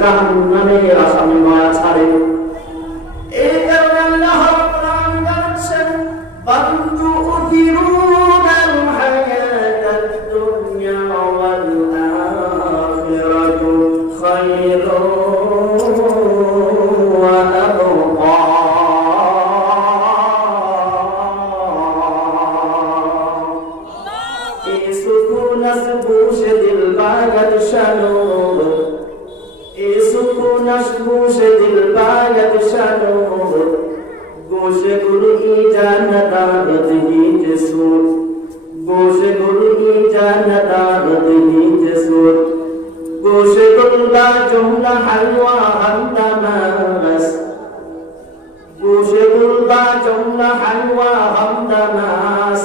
জাহান্নামে আসামি মায়া ছাড়ে। এই কারণে আল্লাহ কোরআন বলেছেন বান্দু উযিরুনাল হায়াতাদ দুনিয়া ওয়াল আখিরাতু খায়রুন ওয়া আবকা। نسبوش دل باغت شنور نسبوش دل باغت شنور گوش گلو ای جانتا بدہی جسور گوش گلو ای جانتا بدہی جسور گوش گل با جملہ حلوہ ہمدماس گوش گل با جملہ حلوہ ہمدماس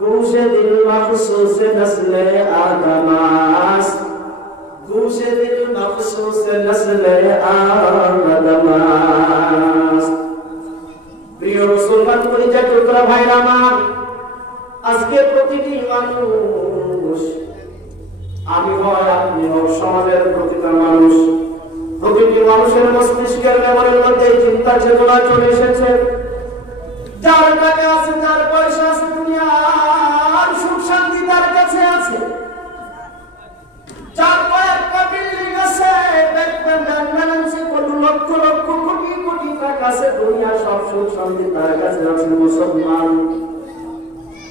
گوش دل مخصوص نسل آدماس گوش دل مخصوص نسل آدماس প্রিয় মুসলমান পরিচয় টুকরা ভাইরা আমার, আজকে প্রতিটি মানুষ, আমি হয় আপনি হোক, সমাজের প্রতিটা মানুষ, প্রতিটি মানুষের মস্তিষ্কের মেমোরির মধ্যে চিন্তা চেতনা চলে এসেছে। যার টাকা আছে, যার পয়সা আছে, দুনিয়ার সুখ শান্তি তার কাছে আছে, যার কয়েকটা বিল্ডিং আছে, দেখবেন ব্যাংকে কত লক্ষ লক্ষ কোটি কোটি টাকা আছে, দুনিয়ার সব সুখ শান্তি তার কাছে আছে। মুসলমান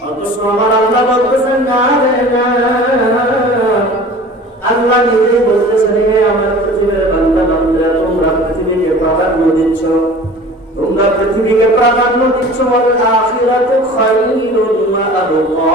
অথচ আমার আল্লাহ বলতেছেন না রে না, আল্লাহ নিজে বলতেছেন হে আমার পৃথিবীর বান্দা বান্দা, তোমরা পৃথিবীকে প্রাধান্য দিচ্ছ, তোমরা পৃথিবীকে প্রাধান্য দিচ্ছ, ওয়াল আখিরাতু খায়রুন ওয়া আবকা।